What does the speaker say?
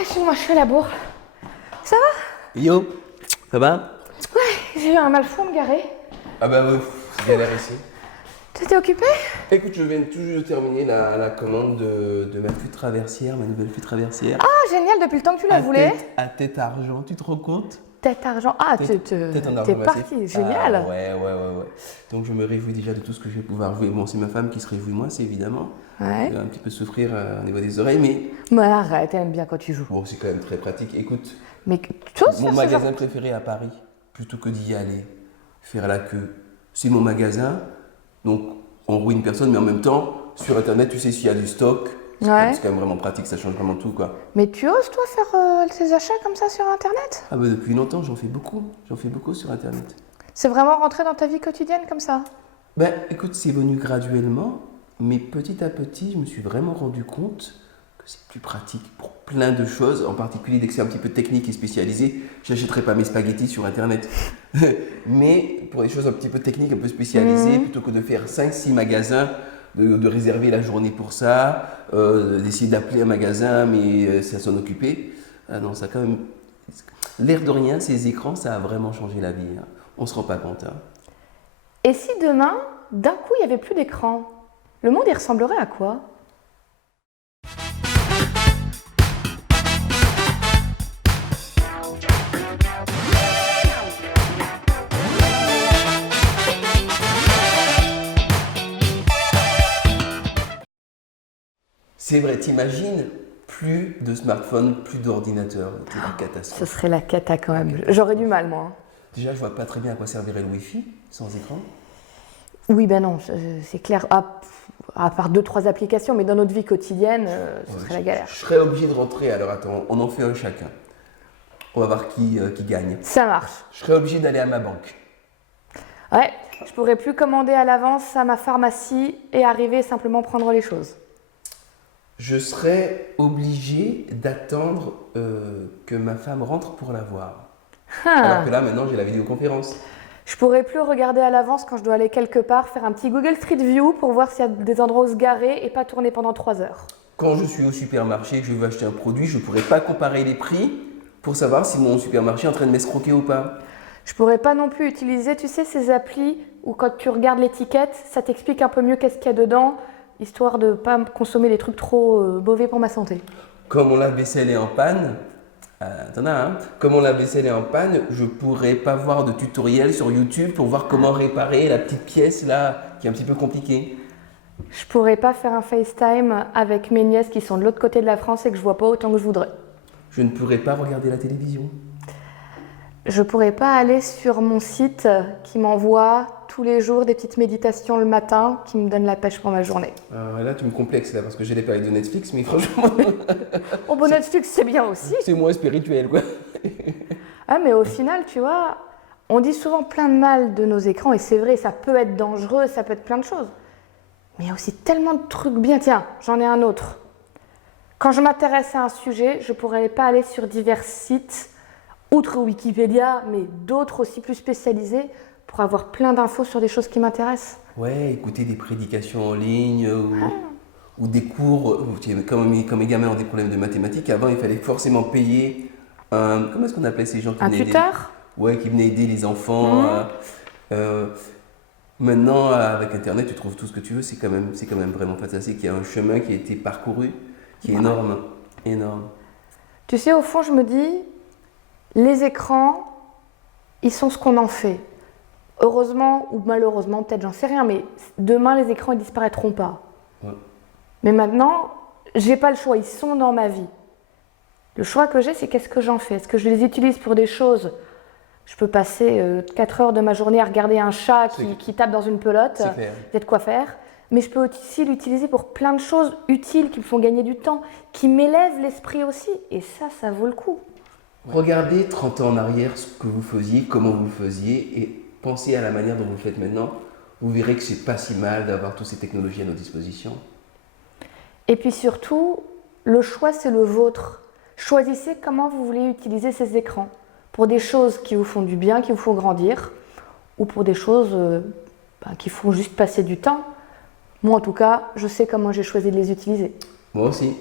excuse-moi, je suis à la bourre. Ça va? Yo, ça va? Ouais, j'ai eu un mal fou à me garer. Ah bah oui, c'est galère ici. T'étais occupé? Écoute, je viens tout juste de terminer la commande de ma flûte traversière, ma nouvelle flûte traversière. Ah, génial, depuis le temps que tu la voulais. À tête argent, tu te rends compte? Tête argent. Ah, Tête en argent t'es massif. parti, génial. Ah, ouais. Donc je me réjouis déjà de tout ce que je vais pouvoir jouer. Bon, c'est ma femme qui se réjouit moins, c'est évidemment. Ouais. Elle va un petit peu souffrir au niveau des oreilles, mais Mais arrête, elle aime bien quand tu joues. bon, c'est quand même très pratique. Écoute, Mais tu oses mon faire ce magasin genre... préféré à Paris, plutôt que d'y aller, faire la queue, c'est mon magasin. Donc on ruine personne, mais en même temps, sur internet, tu sais s'il y a du stock. Ouais. C'est quand même vraiment pratique, ça change vraiment tout, quoi. Mais tu oses, toi, faire tes achats comme ça sur Internet? Ah bah depuis longtemps, j'en fais beaucoup sur internet. C'est vraiment rentré dans ta vie quotidienne comme ça? Ben écoute, c'est venu graduellement, mais petit à petit, je me suis vraiment rendu compte que c'est plus pratique pour plein de choses, en particulier dès que c'est un petit peu technique et spécialisé. J'achèterai pas mes spaghettis sur internet. Mais pour les choses un petit peu techniques, un peu spécialisées, plutôt que de faire 5-6 magasins, de réserver la journée pour ça, d'essayer d'appeler un magasin, mais ça s'en occuper. Ah non, ça quand même. L'air de rien, ces écrans, ça a vraiment changé la vie, hein. On se rend pas compte, hein. Et si demain, d'un coup, il n'y avait plus d'écran, le monde, il ressemblerait à quoi? C'est vrai, t'imagines, plus de smartphone, plus d'ordinateur, c'est la Ce catastrophe. serait la cata quand même. J'aurais du mal, moi. Déjà, je vois pas très bien à quoi servirait le Wi-Fi sans écran. Oui, ben non, c'est clair. À part 2-3 applications, mais dans notre vie quotidienne, ce serait la galère. Je serais obligé de rentrer, alors attends, on en fait un chacun. On va voir qui gagne. Ça marche. Je serais obligé d'aller à ma banque. Ouais, je pourrais plus commander à l'avance à ma pharmacie et arriver simplement prendre les choses. Je serais obligé d'attendre que ma femme rentre pour la voir. Alors que là, maintenant, j'ai la vidéoconférence. Je pourrais plus regarder à l'avance quand je dois aller quelque part, faire un petit Google Street View pour voir s'il y a des endroits où se garer et pas tourner pendant 3 heures. Quand je suis au supermarché et que je veux acheter un produit, je ne pourrais pas comparer les prix pour savoir si mon supermarché est en train de m'escroquer ou pas. Je pourrais pas non plus utiliser, tu sais, ces applis où quand tu regardes l'étiquette, ça t'explique un peu mieux qu'est-ce qu'il y a dedans, histoire de pas consommer des trucs trop mauvais pour ma santé. Comme mon lave-vaisselle est en panne, t'en as un, comme mon lave-vaisselle est en panne, je pourrais pas voir de tutoriel sur YouTube pour voir comment réparer la petite pièce là qui est un petit peu compliquée. Je pourrais pas faire un FaceTime avec mes nièces qui sont de l'autre côté de la France et que je vois pas autant que je voudrais. Je ne pourrais pas regarder la télévision. Je pourrais pas aller sur mon site qui m'envoie tous les jours des petites méditations le matin qui me donnent la pêche pour ma journée. Là, tu me complexes là parce que j'ai les périodes de Netflix, mais franchement, Oh bon, Netflix c'est bien aussi. c'est moins spirituel quoi. Ah mais au final, tu vois, on dit souvent plein de mal de nos écrans et c'est vrai, ça peut être dangereux, ça peut être plein de choses. Mais il y a aussi tellement de trucs bien. Tiens, j'en ai un autre. Quand je m'intéresse à un sujet, je pourrais pas aller sur divers sites, outre Wikipédia, mais d'autres aussi plus spécialisés, pour avoir plein d'infos sur des choses qui m'intéressent. Ouais, écouter des prédications en ligne ou des cours. Comme mes gamins ont des problèmes de mathématiques, avant il fallait forcément payer un. Comment est-ce qu'on appelait ces gens qui Un venaient aider? tuteur? Ouais, qui venaient aider les enfants. Maintenant, avec Internet, tu trouves tout ce que tu veux. C'est quand même vraiment fantastique. Il y a un chemin qui a été parcouru, qui est énorme, énorme. Tu sais, au fond, je me dis, les écrans, ils sont ce qu'on en fait. Heureusement ou malheureusement, peut-être j'en sais rien, mais demain, les écrans, ils disparaîtront pas. Ouais. Mais maintenant, j'ai pas le choix, ils sont dans ma vie. Le choix que j'ai, c'est qu'est-ce que j'en fais? Est-ce que je les utilise pour des choses? Je peux passer 4 heures de ma journée à regarder un chat qui tape dans une pelote, il y a de quoi faire. Mais je peux aussi l'utiliser pour plein de choses utiles qui me font gagner du temps, qui m'élèvent l'esprit aussi. Et ça vaut le coup. Regardez 30 ans en arrière ce que vous faisiez, comment vous le faisiez, et pensez à la manière dont vous le faites maintenant. Vous verrez que c'est pas si mal d'avoir toutes ces technologies à nos dispositions. Et puis surtout, le choix, c'est le vôtre. Choisissez comment vous voulez utiliser ces écrans. Pour des choses qui vous font du bien, qui vous font grandir, ou pour des choses qui font juste passer du temps. Moi, en tout cas, je sais comment j'ai choisi de les utiliser. Moi aussi.